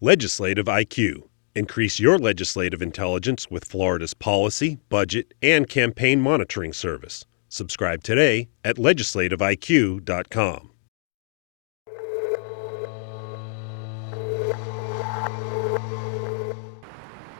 Legislative IQ. Increase your legislative intelligence with Florida's policy, budget, and campaign monitoring service. Subscribe today at legislativeiq.com.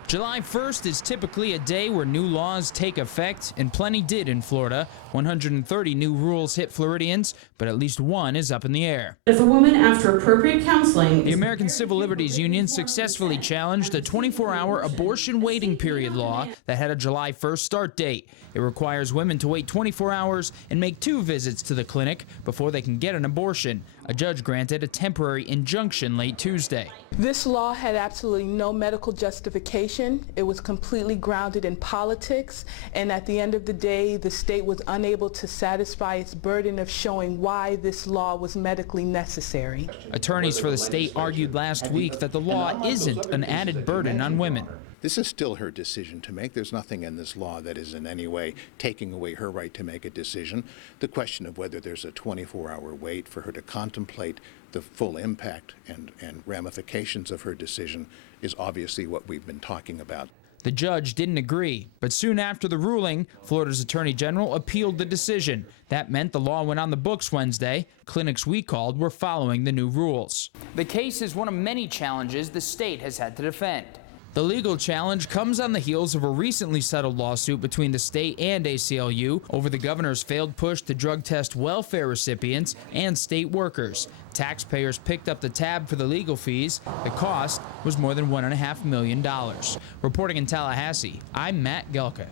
July 1st is typically a day where new laws take effect, and plenty did in Florida. 130 new rules hit Floridians, but at least one is up in the air. If a woman, after appropriate counseling... The American Civil Liberties Union successfully challenged the 24-hour abortion waiting period law that had a July 1st start date. It requires women to wait 24 hours and make 2 visits to the clinic before they can get an abortion. A judge granted a temporary injunction late Tuesday. This law had absolutely no medical justification. It was completely grounded in politics, and at the end of the day, the state was unable to satisfy its burden of showing why this law was medically necessary. Attorneys for the state argued last week that the law isn't an added burden on women. This is still her decision to make. There's nothing in this law that is in any way taking away her right to make a decision. The question of whether there's a 24-hour wait for her to contemplate the full impact and ramifications of her decision is obviously what we've been talking about. The judge didn't agree, but soon after the ruling, Florida's Attorney General appealed the decision. That meant the law went on the books Wednesday. Clinics we called were following the new rules. The case is one of many challenges the state has had to defend. The legal challenge comes on the heels of a recently settled lawsuit between the state and ACLU over the governor's failed push to drug test welfare recipients and state workers. Taxpayers picked up the tab for the legal fees. The cost was more than $1.5 million. Reporting in Tallahassee, I'm Matt Gelka.